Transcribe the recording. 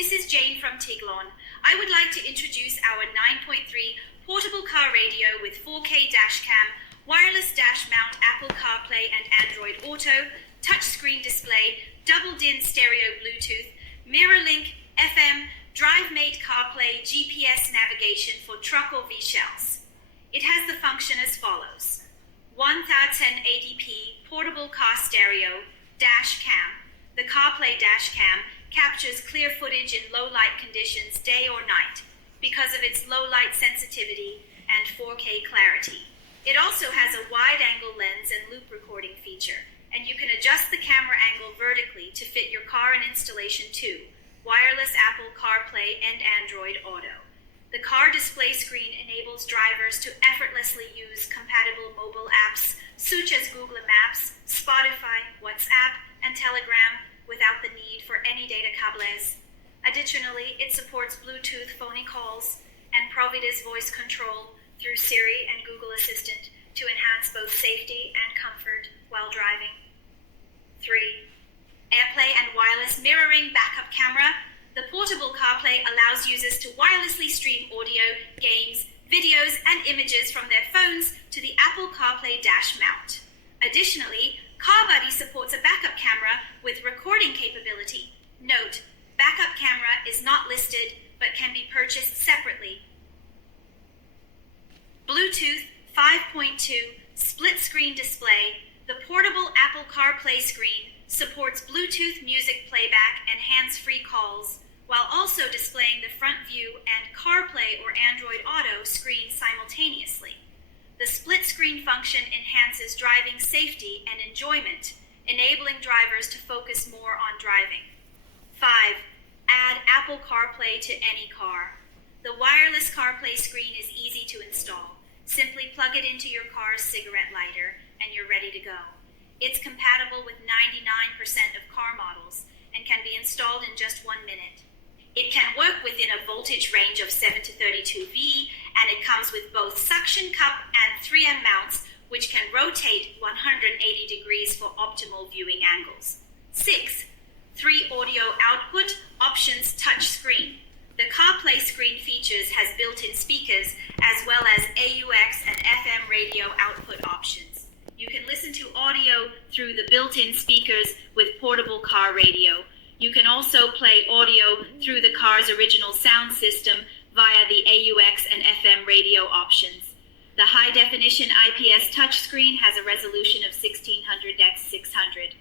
this is Jane from Tiglon. I would like to introduce our 9.3 portable car radio with 4K Dashcam, wireless dash mount Apple CarPlay and Android Auto, touchscreen display, double-DIN stereo Bluetooth, mirror-link, FM, DriveMate CarPlay, GPS navigation for truck or V-shells. It has the function as follows: 1080p portable car stereo, dash cam. The CarPlay dash cam captures clear footage in low light conditions day or night because of its low light sensitivity and 4K clarity. It also has a wide angle lens and loop recording feature, and you can adjust the camera angle vertically to fit your car and installation too. Wireless Apple CarPlay and Android Auto. The car display screen enables drivers to effortlessly use compatible mobile apps such as Google Maps, Spotify, WhatsApp, and Telegram without the need for any data cables. Additionally, it supports Bluetooth phone calls and Provida's voice control through Siri and Google Assistant to enhance both safety and comfort while driving. 3. AirPlay and wireless mirroring backup camera. The portable CarPlay allows users to wirelessly stream audio, games, videos, and images from their phones to the Apple CarPlay dash mount. Additionally, CarBuddy supports a backup camera with recording capability. Note, backup camera is not listed but can be purchased separately. Bluetooth 5.2 split screen display. The portable Apple CarPlay screen supports Bluetooth music playback and hands-free calls, while also displaying the front view and CarPlay or Android Auto screens simultaneously. The split screen function enhances driving safety and enjoyment, enabling drivers to focus more on driving. 5. Add Apple CarPlay to any car. The wireless CarPlay screen is easy to install. Simply plug it into your car's cigarette lighter and you're ready to go. It's compatible with 99% of car models and can be installed in just 1 minute. It can work within a voltage range of 7 to 32V, and it comes with both suction cup and 3M mounts, which can rotate 180 degrees for optimal viewing angles. 6. 3 audio output options touch screen. The CarPlay screen features has built-in speakers as well as AUX and FM radio output options. You can listen to audio through the built-in speakers with portable car radio. You can also play audio through the car's original sound system via the AUX and FM radio options. The high-definition IPS touchscreen has a resolution of 1600 x 600.